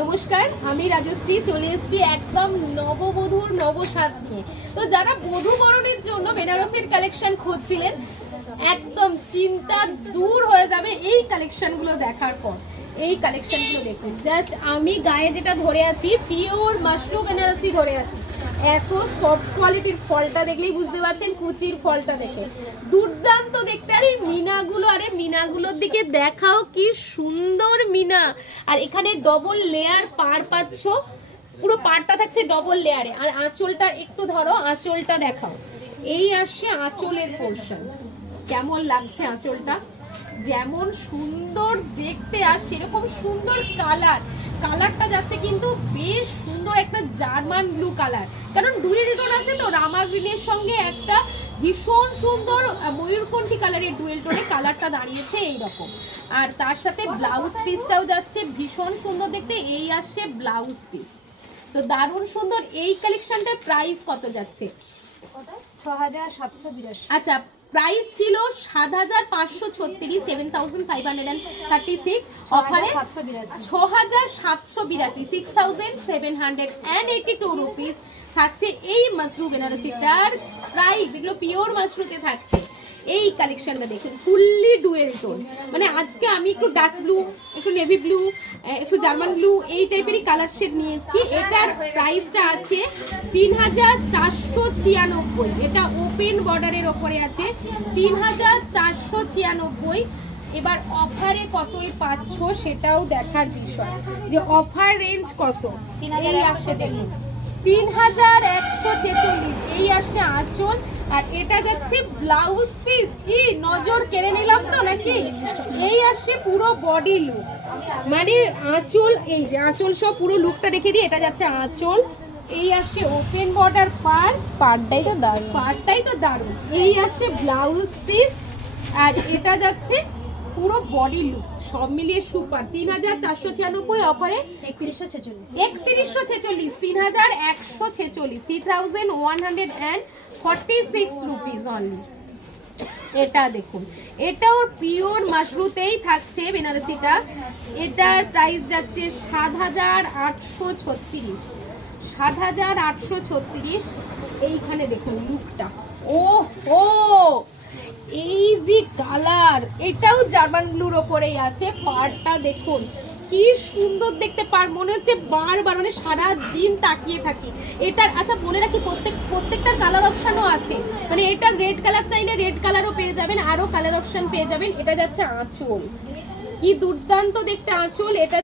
নমস্কার, আমি রাজশ্রী চলে এসেছি একদম নববধূর নবসাজ নিয়ে। তো যারা বধূ বরণের জন্য বেনারসের কালেকশন খুঁজছিলেন, একদম চিন্তা দূর হয়ে যাবে এই কালেকশনগুলো দেখার পর। এই কালেকশনগুলো দেখুন, জাস্ট আমি গায়ে যেটা ধরে আছি পিওর মাশরুম বেনারসি ধরে আছি। এত সফট কোয়ালিটির ফলটা দেখলেই বুঝতে পারছেন, কুচির ফলটা দেখে দুর্দান্ত দেখতে। আর এই মিনাগুলো, আরে মিনাগুলোর দিকে দেখাও কি সুন্দর মিনা। আর এখানে ডবল লেয়ার পাড় পাচ্ছ, পুরো পাড়টা থাকছে ডবল লেয়ারে। আর আঁচলটা একটু ধরো, আঁচলটা দেখাও। এই আসছে আঁচলের পোর্শন। কেমন লাগছে আঁচলটা? যেমন সুন্দর দেখতে আর সেরকম সুন্দর কালার। কালারটা যাচ্ছে কিন্তু বেশ সুন্দর একটা জার্মান ব্লু কালার, কারণ ডুয়েল টোন আছে তো। রামা গ্রিনের সঙ্গে একটা ভীষণ সুন্দর ময়ূরকণ্ঠী কালারের ডুয়েল টোনে কালারটা দাঁড়িয়েছে এইরকম। আর তার সাথে ব্লাউজ পিসটাও যাচ্ছে ভীষণ সুন্দর দেখতে। এই আসছে ব্লাউজ পিস, তো দারুণ সুন্দর। এই কালেকশনটার প্রাইস কত যাচ্ছে? ৬৭৮২। আচ্ছা, প্রাইস ছিল ৭৫৩৬, ৭৫36। অফারে ৬৭৮২, ৬৭82 রুপিস থাকছে এই মাশরুম বেনারসিটার প্রাইস। এগুলো পিওর মাশরুমে থাকছে। এই কালেকশনটা দেখুন, ফুললি ডুয়েল টোন। মানে আজকে আমি একটু ডার্ক ব্লু, একটু নেভি ব্লু, একটু জার্মান ব্লু, এই টাইপেরই কালার শেড নিয়েছি। এটার প্রাইসটা আছে ৩৪৯৬। এটা ওপেন বর্ডারের ওপরে আছে ৩৪৯৬। এবার অফারে কতই পাচ্ছ সেটাও দেখার বিষয়, যে অফার রেঞ্জ কত। এই আসছে ৩১৪৬। এই আসছে আঁচল, আর এটা যাচ্ছে ব্লাউজ পিস। কি নজর কেড়ে নিলাম তো নাকি? এই আসছে পুরো বডি লুক, মানে আঁচল। এই যে আঁচল সব পুরো লুকটা দেখে দিই। এটা যাচ্ছে আঁচল, এই আসছে ওপেন বর্ডার পাড়টাই তো দারুণ। এই আসছে ব্লাউজ পিস, আর এটা যাচ্ছে পুরো বডি লুক। সব মিলিয়ে সুপার। ৩৪৯৬ অফারে ৩১৪৬। ৩১৪৬, ৩১৪৬, 3146 রুপিস অনলি। এটা দেখুন, এটাও পিওর মাশরুতেই থাকছে বেনারসিটা। এটার প্রাইস যাচ্ছে ৭৮৩৬, ৭৮৩৬। এইখানে দেখুন লুকটা, ও হো, এই যে কালার, এটাও জার্মান ব্লুর ওপরেই আছে। পাড়টা দেখুন কি সুন্দর দেখতে। পার মনে হচ্ছে বারবার, মানে সারা দিন তাকিয়ে থাকি এটার। আচ্ছা বলে রাখি, প্রত্যেকটার কালার অপশনও আছে। মানে এটা রেড কালার চাইলে রেড কালারও পেয়ে যাবেন, আরো কালার অপশন পেয়ে যাবেন। এটা যাচ্ছে আঁচল, কি দুর্দান্ত দেখতে আঁচল। এটা